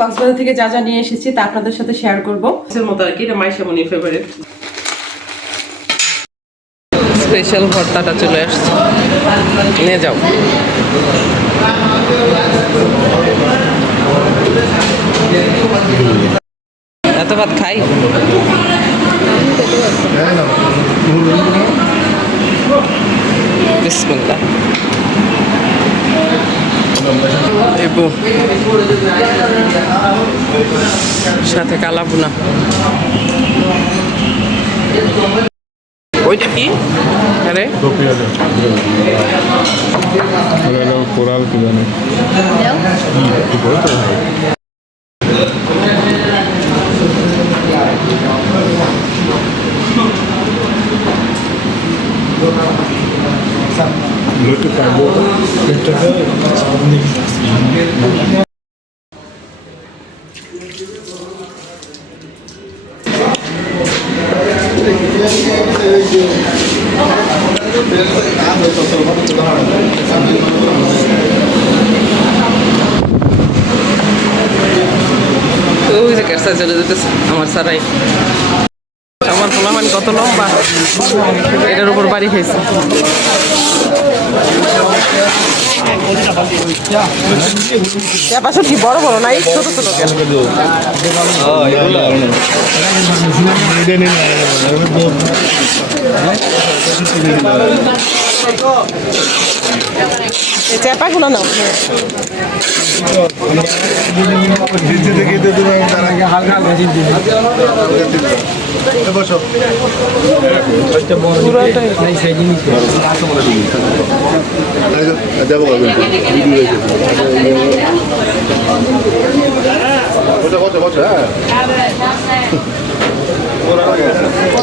কক্সবাজার থেকে যা যা নিয়ে এসেছি তা আপনাদের সাথে শেয়ার করবো এর মতো আর কি। এটা মাইশামনির ফেভারিট স্পেশাল ভর্তাটা চলে আসছে, নিয়ে যাও। এত ভাত খাই বিসমিল্লাহ। সাথে কালাবুনা। ওইটা কি? আরে কোরাল কি জানি ওই যে কেসা চলে যেতেছে আমার সারাই। আমার পোলামান কত লম্বা, এটার উপর বাড়ি খাইছে। কি বড় বড় নাই, ছোট ছোট চেপাগুলো নাও।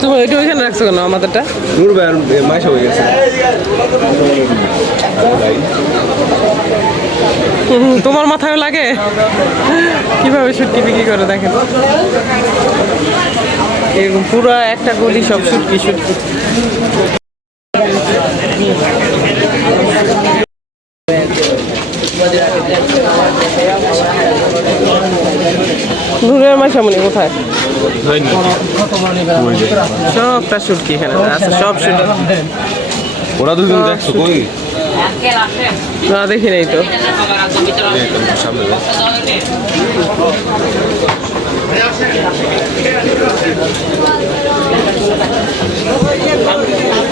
তুমি ওইটা ওইখানে রাখছো কেন? আমাদেরটা তোমার মাথায় লাগে কিভাবে শুটকি বিক্রি করে দেখেন। এরকম পুরো একটা গলি সব শুটকি শুটকি। নূরের মাইশামনি কোথায়? সবটা শুটকি এখানে আছে, সব শুটকি। ওরা দুজন দেখছো কই? না দেখি নাই তো।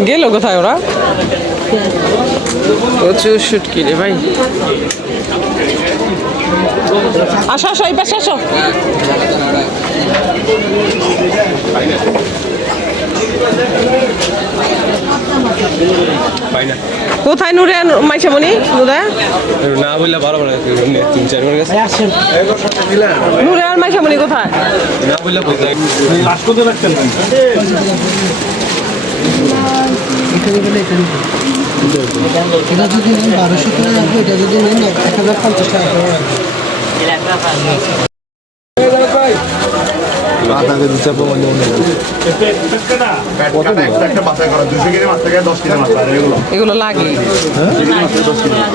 গেল কোথায় ওরা? প্রচুর শুটকি রে ভাই। আসো আসো, এই পাশে আসো। কোথায় নূরে মাইশামনি? নুরা না বললে বারো মানে 3-4 বার গেছে। নূরে আর মাইশামনি কোথায়? না বললে কোথায় এটা যদি 1200 করে রাখবো, এটা যদি 1050 টাকা করে এগুলো লাগে,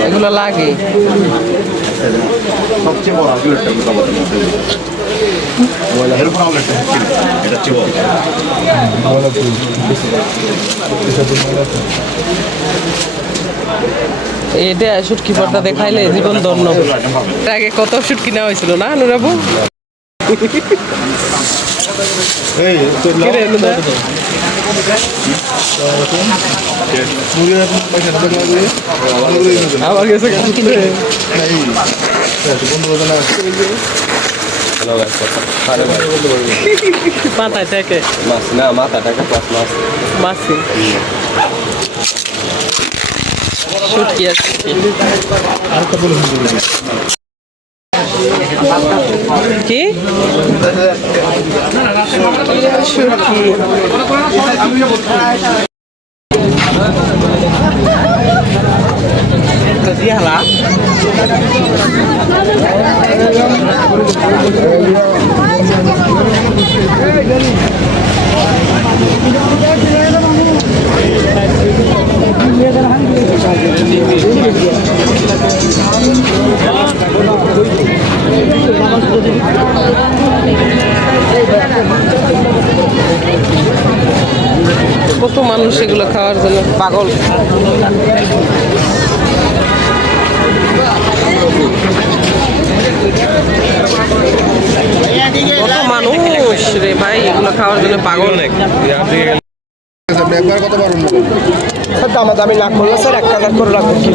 এগুলো লাগে। সবচেয়ে বড় এটা শুটকি পর্দা দেখাইলে জীবন ধন্য। আগে কত শুটকি নেওয়া হয়েছিল না নুরাবু? আবার গেছে মাথায় থাকে মাছ না, মাথা টাকা প্লাস মাছ মাছি শুটকি আছে। কি শুটকি? দিয়ালা কত মানুষ এগুলো খাওয়ার জন্য পাগল। কত মানুষ রে ভাই এগুলো খাওয়ার জন্য পাগল নাকি। একবার কত বার দামাদামি না করলে স্যার 1000 করে রাখবো কি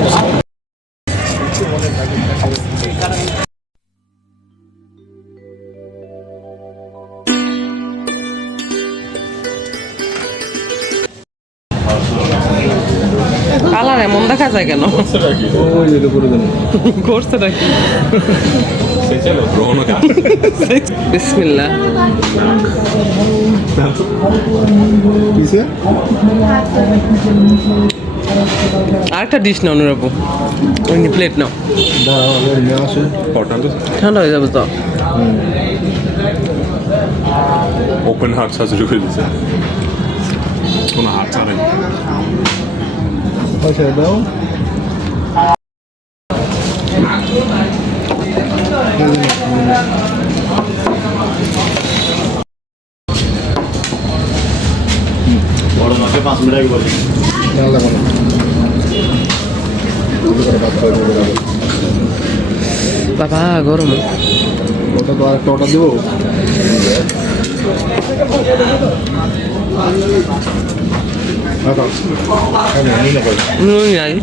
কালার এমন দেখা যায় কেন? করছে নাকি? বিসমিল্লাহ। আরেকটা ডিশ নাও নুরাবু, প্লেট নাও, ঠান্ডা হয়ে যাবে তো। ওপেন হার্ট সার্জারি হয়ে দিচ্ছে, কোনো হাত ছাড়েনি। পয়সা দাও বড় মাকে 5 মিনিট আগে বলি বাবা গরম। ওটা তো আরেকটা অর্ডার দেবো। নুন নাই।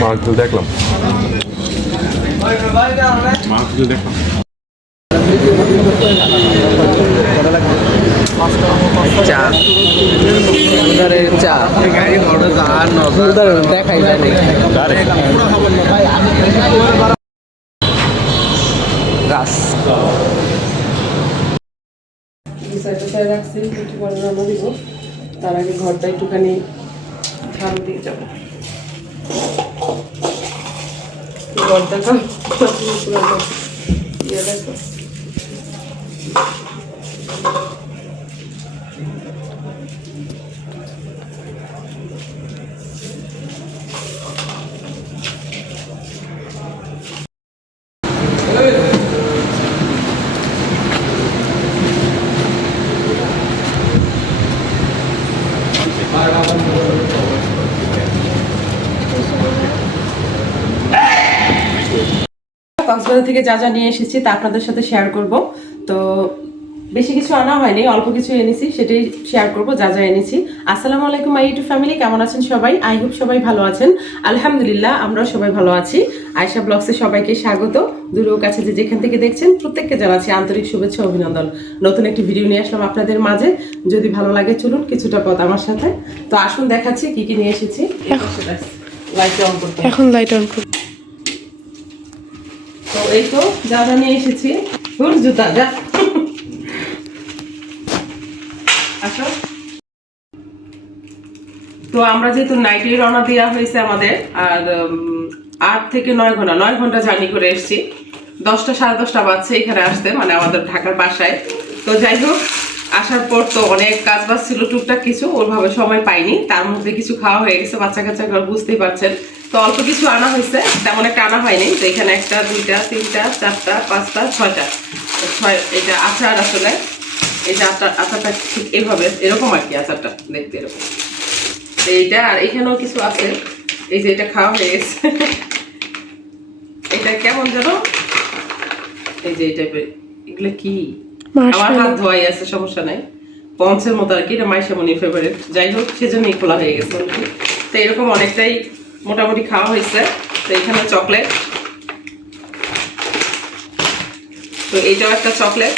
মার্কেল দেখলাম, মার্কেল দেখলাম। চা উধারে চা উধারে দেখাই যায়নি। গাছ রাখছি, একটু পরে রান্না দিব। তার আগে ঘরটা একটুখানি ঝাড়ু দিয়ে যাবো। ঘরটা ইয়ে দেখো, কক্সবাজার থেকে যা যা নিয়ে এসেছি তা আপনাদের সাথে শেয়ার করব। তো বেশি কিছু আনা হয়নি, অল্প কিছু এনেছি, সেটাই শেয়ার করব যা যা এনেছি। আসসালামু আলাইকুম মাই ইউটিউব ফ্যামিলি, কেমন আছেন সবাই? আই হোপ সবাই ভালো আছেন। আলহামদুলিল্লাহ আমরাও সবাই ভালো আছি। আয়েশা ব্লগসে সবাইকে স্বাগত। দূরেও কাছে যে যেখান থেকে দেখছেন প্রত্যেককে জানাচ্ছি আন্তরিক শুভেচ্ছা অভিনন্দন। নতুন একটি ভিডিও নিয়ে আসলাম আপনাদের মাঝে। যদি ভালো লাগে চলুন কিছুটা পথ আমার সাথে। তো আসুন দেখাচ্ছি কি কি নিয়ে এসেছি। লাইট অন করতে, এখন লাইট অন করুন। তো এই তো যা যা নিয়ে এসেছি। তোর জুতা যা আসো। তো আমরা যেহেতু নাইটে রওনা দেওয়া হয়েছে আমাদের, আর 8 থেকে 9 ঘন্টা 9 ঘন্টা জার্নি করে এসেছি। 10টা 10:30 বাজছে এখানে আসতে, মানে আমাদের ঢাকার বাসায়। তো যাই হোক আসার পর তো অনেক কাজ বাজ ছিল, টুকটাক কিছু ওইভাবে সময় পাইনি। তার মধ্যে কিছু খাওয়া হয়ে গেছে, বাচ্চা কাচ্চা ঘর বুঝতেই পারছেন। তো অল্প কিছু আনা হয়েছে, তেমন একটা আনা হয়নি। তো এখানে 1টা 2টা 3টা 4টা 5টা 6টা 6, এটা আচার। আসলে এই যে আচারটা ঠিক এইভাবে এরকম আর কি, আচারটা দেখতে এরকম। তো এইটা, আর এখানেও কিছু আছে। এই যে এটা খাওয়া হয়ে গেছে এটা কেমন যেন, এই যে এটা এগুলো কি, আমার হাত ধোয়াই আছে, সমস্যা নাই। পঞ্চের মতো আর কি, এটা মাইশামনির ফেভারিট। যাই হোক সেজন্যই খোলা হয়ে গেছে। তো এরকম অনেকটাই মোটামুটি খাওয়া হয়েছে। তো এখানে চকলেট, তো এইটাও একটা চকলেট।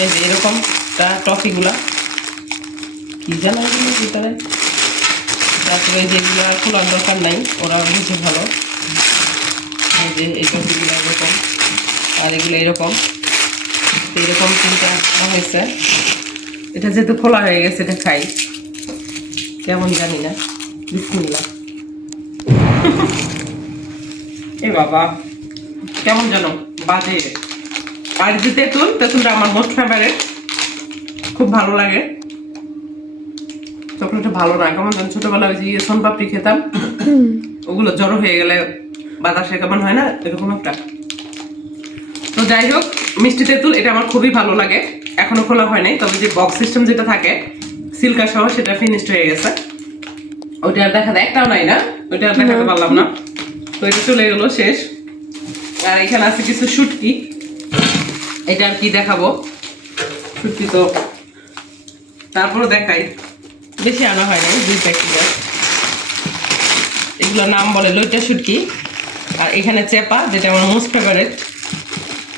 এই যে এরকম টফিগুলা কি জানা ভিতরে। তারপরে যেগুলো খোলার দরকার নাই, ওরা বুঝে ভালো। এই যে এই টফিগুলো এরকম, আর এগুলো এরকম। এরকম 3টা হয়েছে। এটা যেহেতু খোলা হয়ে গেছে, এটা খাই কেমন জানি না। বিসমিল্লাহ। এ বাবা কেমন জানো বাজে। আর যে তেঁতুলটা আমার মোস্ট ফেভারিট, খুব ভালো লাগে। চকলেটটা ভালো না, কেমন জানো ছোটবেলায় ওই যে সোনপাপড়ি খেতাম, ওগুলো জড়ো হয়ে গেলে বাতাসে কেমন হয় না, এরকম একটা। তো যাই হোক মিষ্টি তেঁতুল, এটা আমার খুবই ভালো লাগে। এখনো খোলা হয় নাই, তবে যে বক্স সিস্টেম যেটা থাকে সিল্কা সহ সেটা ফিনিশড হয়ে গেছে। ওইটা আর দেখাতে একটাও নাই না, ওইটা আর দেখাতে পারলাম না। তো এটা চলে গেল শেষ। আর এখানে আছে কিছু শুটকি, এটা আর কি দেখাবো, শুটকি তো তারপরে দেখাই, বেশি আনা হয় নাই, 2 প্যাকেট। এগুলোর নাম বলে লইটা শুটকি। আর এখানে চেপা, যেটা আমার মোস্ট ফেভারিট,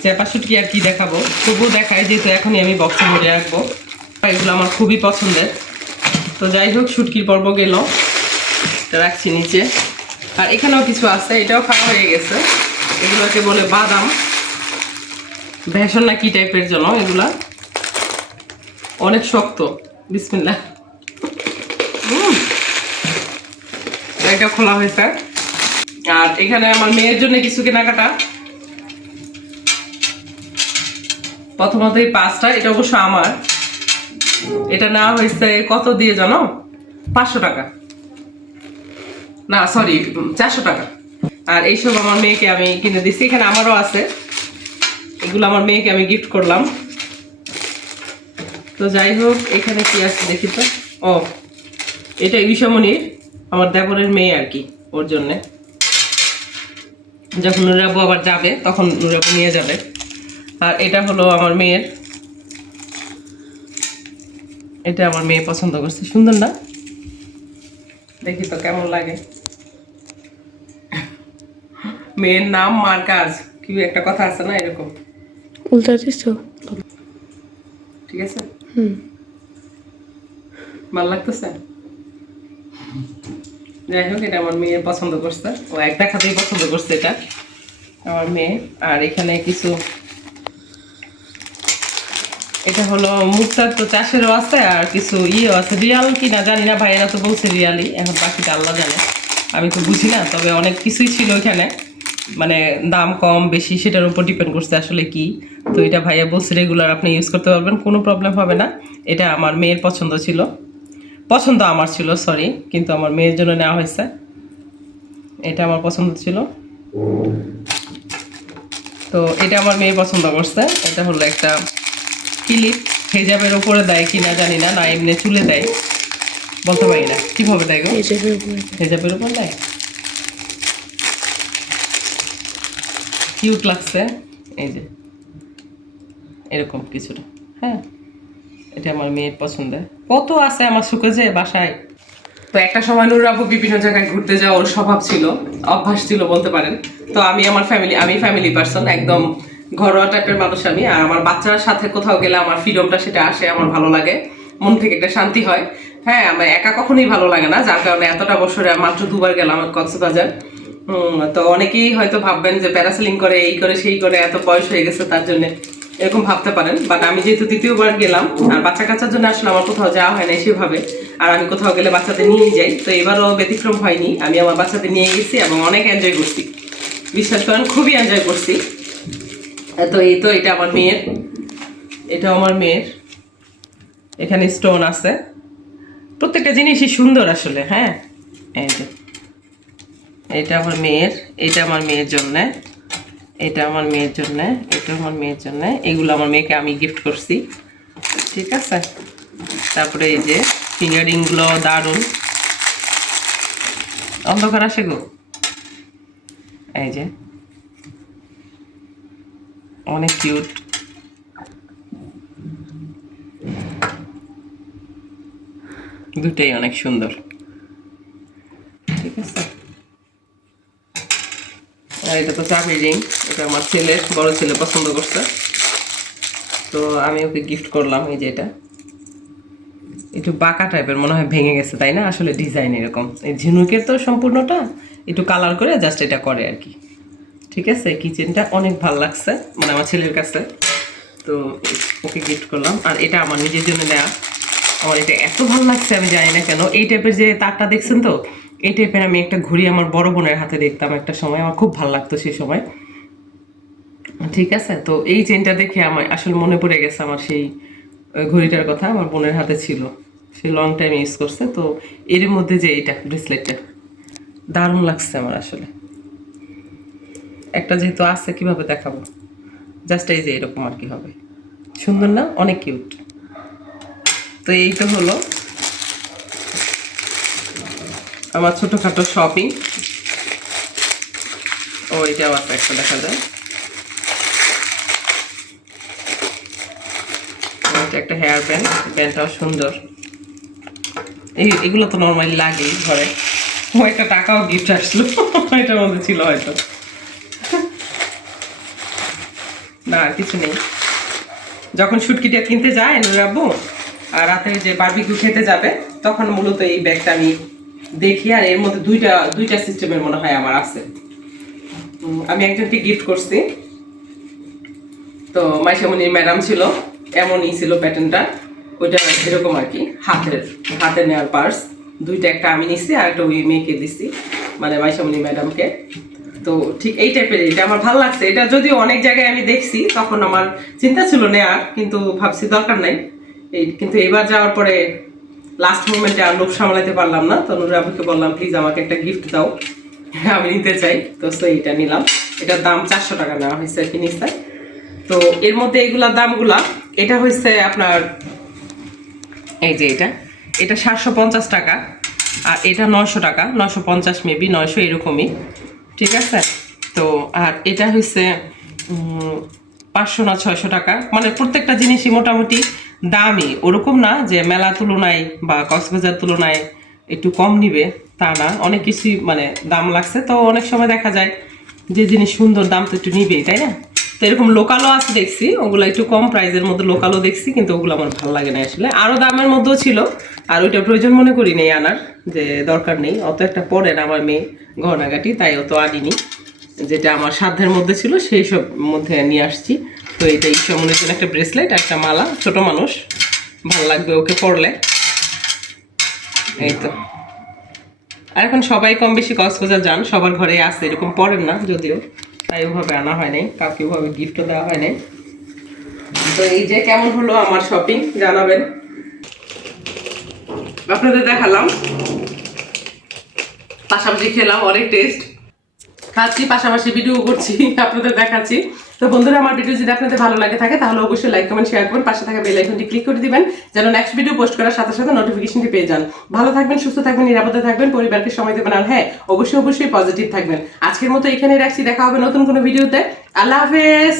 চেপা শুটকি আর কি দেখাবো, তবুও দেখাই যেহেতু এখনই আমি বক্সে ভরে রাখবো। এগুলো আমার খুবই পছন্দের। তো যাই হোক, শুটকির পর্ব গেল, এটা রাখছি নিচে। আর এখানেও কিছু আছে, এটাও খাওয়া হয়ে গেছে। এগুলোকে বলে বাদাম ভেষণ না কি টাইপের জন্য, এগুলা অনেক শক্ত। বিসমিল্লাহ। এটা খোলা হয়েছে। আর এখানে আমার মেয়ের জন্য কিছু কেনাকাটা। প্রথমত এই 5টা, এটা অবশ্য আমার। এটা নেওয়া হয়েছে কত দিয়ে জানো? 500 টাকা, না সরি 400 টাকা। আর এইসব আমার মেয়েকে আমি কিনে দিচ্ছি। এখানে আমারও আছে, এগুলো আমার মেয়েকে আমি গিফট করলাম। তো যাই হোক, এখানে কি আছে দেখি তো। ও, এটা ঈশামণির, আমার দেবরের মেয়ে আর কি, ওর জন্যে। যখন নুরাবু আবার যাবে তখন নুরাবু নিয়ে যাবে। আর এটা হলো আমার মেয়ের, এটা আমার মেয়ে পছন্দ করছে, সুন্দর না? দেখি তো কেমন লাগে। মেয়ের নাম মার কাজ, কি একটা কথা আছে না এরকম, উল্টা দিছ। ঠিক আছে, ভালো লাগতেছে। যাই হোক, এটা আমার মেয়ে পছন্দ করছে, ও এক দেখাতেই পছন্দ করছে এটা আমার মেয়ে। আর এখানে কিছু, এটা হলো মুক্তার তো চাষেরও আছে, আর কিছু ইয়েও আছে, রিয়াল কিনা জানি না, ভাইয়েরা তো বলছে রিয়ালি, এখন বাকিটা আল্লাহ জানে, আমি তো বুঝি না। তবে অনেক কিছুই ছিল এখানে, মানে দাম কম বেশি সেটার উপর ডিপেন্ড করছে আসলে কি। তো এটা ভাইয়া বলছে রেগুলার আপনি ইউজ করতে পারবেন, কোনো প্রবলেম হবে না। এটা আমার মেয়ের পছন্দ ছিল, পছন্দ আমার ছিল সরি, কিন্তু আমার মেয়ের জন্য নেওয়া হয়েছে। এটা আমার পছন্দ ছিল, তো এটা আমার মেয়ে পছন্দ করছে। এটা হলো একটা ক্লিপ, হেজাবের উপরে দেয় কিনা জানি না, না এমনি চুলে দেয়, বলতে পারি না কিভাবে দেয় গো। হেজাবের উপর দেয়, কিউট লাগছে। এই যে এরকম কিছুটা, হ্যাঁ, এটা আমার মেয়ের পছন্দের। কত আছে আমার সুখে যে বাসায়। তো একটা সময় নুরাবু বিভিন্ন জায়গায় ঘুরতে যাওয়ার স্বভাব ছিল, অভ্যাস ছিল বলতে পারেন। তো আমি ফ্যামিলি পার্সন, একদম ঘরোয়া টাইপের মানুষ আমি। আর আমার বাচ্চার সাথে কোথাও গেলে আমার ফ্রিডমটা সেটা আসে, আমার ভালো লাগে, মন থেকে একটা শান্তি হয়। হ্যাঁ, আমার একা কখনোই ভালো লাগে না, যার কারণে এতটা বছরে মাত্র 2 বার গেলাম কক্সবাজার। তো অনেকেই হয়তো ভাববেন যে প্যারাসেলিং করে, এই করে সেই করে, এত বয়স হয়ে গেছে তার জন্য এরকম ভাবতে পারেন। বাট আমি যেহেতু 3য় বার গেলাম, আর বাচ্চা কাচ্চার জন্য আসলে আমার কোথাও যাওয়া হয় না সেভাবে। আর আমি কোথাও গেলে বাচ্চাদের নিয়েই যাই, তো এবারও ব্যতিক্রম হয়নি, আমি আমার বাচ্চাদের নিয়ে গেছি এবং অনেক এনজয় করছি, বিশ্বাস করেন খুবই এনজয় করছি। তো এই তো, এটা আমার মেয়ের, এটা আমার মেয়ের, এখানে স্টোন আছে, প্রত্যেকটা জিনিসই সুন্দর আসলে। হ্যাঁ, এই যে এটা আমার মেয়ের, এটা আমার মেয়ের জন্যে, এটা আমার মেয়ের জন্যে, এটা আমার মেয়ের জন্যে, এগুলো আমার মেয়েকে আমি গিফট করছি, ঠিক আছে। তারপরে এই যে ফিঙ্গারিংগুলো দারুণ, অন্ধকার আসে গো, এই যে অনেক কিউট। দুটাই অনেক সুন্দর, ঠিক আছে। আর এটা তো চাবি রিং, এটা আমার ছেলের, বড় ছেলে পছন্দ করছে, তো আমি ওকে গিফট করলাম। এই যে এটা একটু বাঁকা টাইপের, মনে হয় ভেঙে গেছে, তাই না? আসলে ডিজাইন এরকম, এই ঝিনুকের তো সম্পূর্ণটা একটু কালার করে জাস্ট এটা করে আর কি, ঠিক আছে। কিচেনটা অনেক ভালো লাগছে, মানে আমার ছেলের কাছে, তো ওকে গিফট করলাম। আর এটা আমার নিজের জন্য নেওয়া, আমার এটা এত ভালো লাগছে আমি জানি না কেন। এই টাইপের যে তারটা দেখছেন তো, এই টাইপের আমি একটা ঘড়ি আমার বড় বোনের হাতে দেখতাম একটা সময়, আমার খুব ভালো লাগতো সেই সময়, ঠিক আছে। তো এই চেনটা দেখে আমার আসলে মনে পড়ে গেছে আমার সেই ঘড়িটার কথা, আমার বোনের হাতে ছিল, সে লং টাইম ইউজ করছে। তো এর মধ্যে যে এইটা ব্রেসলেটটা দারুণ লাগছে আমার আসলে। একটা যেহেতু আছে, কিভাবে দেখাবো, জাস্ট এই যে এরকম আর কি হবে, সুন্দর না? অনেক কিউট। তো এই তো হলো আমার ছোটখাটো শপিং। ও এটাও আছে একটা, দেখা যায় এটা একটা হেয়ার ব্যান্ড, ব্যান্ডটাও সুন্দর। এগুলো তো নর্মালি লাগেই ঘরে। ও একটা টাকাও গিফট আসলো, এটার মধ্যে ছিল হয়তো, না আর কিছু নেই। যখন শুটকিটা কিনতে যায় নুর আব্বু আর রাতে যে বারবিকিউ খেতে যাবে, তখন মূলত এই ব্যাগটা আমি দেখি। আর এর মধ্যে দুইটা সিস্টেমের মনে হয় আমার আছে। আমি একজনকে গিফট করছি, তো মাইশামণির ম্যাডাম ছিল, এমনই ছিল প্যাটার্নটা, ওইটা এরকম আর কি, হাতে নেওয়ার পার্স দুইটা, একটা আমি নিছি আর একটা ওই মেয়েকে দিছি, মানে মাইশামণি ম্যাডামকে। তো ঠিক এই টাইপের, এটা আমার ভালো লাগছে। এটা যদিও অনেক জায়গায় আমি দেখছি, তখন আমার চিন্তা ছিল নেয়ার, কিন্তু ভাবছি দরকার নাই। কিন্তু এবার যাওয়ার পরে লাস্ট মোমেন্টে আর লোভ সামলাতে পারলাম না, তো নুর আবুকে বললাম প্লিজ আমাকে একটা গিফট দাও, আমি নিতে চাই। তো এইটা নিলাম। এটার দাম 400 টাকা নেওয়া হয়েছে আর কি নিস্তায়। তো এর মধ্যে এইগুলার দামগুলা, এটা হয়েছে আপনার এই যে এটা 750 টাকা, আর এটা 900 টাকা, 950 মেবি 900 এরকমই, ঠিক আছে। তো আর এটা হয়েছে 500 না 600 টাকা, মানে প্রত্যেকটা জিনিসই মোটামুটি দামই, ওরকম না যে মেলা তুলনায় বা কক্সবাজার তুলনায় একটু কম নিবে তা না, অনেক কিছুই মানে দাম লাগছে। তো অনেক সময় দেখা যায় যে জিনিস সুন্দর, দাম তো একটু নিবেই, তাই না? তো এরকম লোকালও আছে দেখছি, ওগুলো একটু কম প্রাইসের মধ্যে লোকালও দেখছি, কিন্তু ওগুলো আমার ভালো লাগে না আসলে। আরও দামের মধ্যেও ছিল, আর ওইটা প্রয়োজন মনে করি নেই আনার, যে দরকার নেই, অত একটা পরে না আমার মেয়ে গহনাগাটি, তাই অত আনিনি। যেটা আমার সাধ্যের মধ্যে ছিল সেই সব মধ্যে নিয়ে আসছি। তো এটা ঈশামনির জন্য একটা ব্রেসলেট, একটা মালা, ছোট মানুষ, ভালো লাগবে ওকে পরলে। এই তো। আর এখন সবাই কম বেশি কক্সবাজার যান, সবার ঘরে আছে, এরকম পড়েন না যদিও, তাই ওভাবে আনা হয় নাই, কাউকে ওভাবে গিফটও দেওয়া হয় নাই। তো এই যে কেমন হলো আমার শপিং জানাবেন, আপনাদের দেখালাম, পাশাপাশি খেলাম, অনেক টেস্ট খাচ্ছি, পাশাপাশি ভিডিও করছি, আপনাদের দেখাচ্ছি। তো বন্ধুরা, আমার ভিডিও যদি আপনাদের ভালো লাগে থাকে তাহলে অবশ্যই লাইক কমেন্ট শেয়ার করুন, পাশে থাকা বেল আইকনটি ক্লিক করে দিবেন যেন নেক্সট ভিডিও পোস্ট করার সাথে সাথে নোটিফিকেশনটি পেয়ে যান। ভালো থাকবেন, সুস্থ থাকবেন, নিরাপদে থাকবেন, পরিবারকে সময় দেবেন, আর হ্যাঁ অবশ্যই পজিটিভ থাকবেন। আজকের মতো এখানেই রাখছি, দেখা হবে নতুন কোনো ভিডিওতে। আল্লাহ হাফেজ।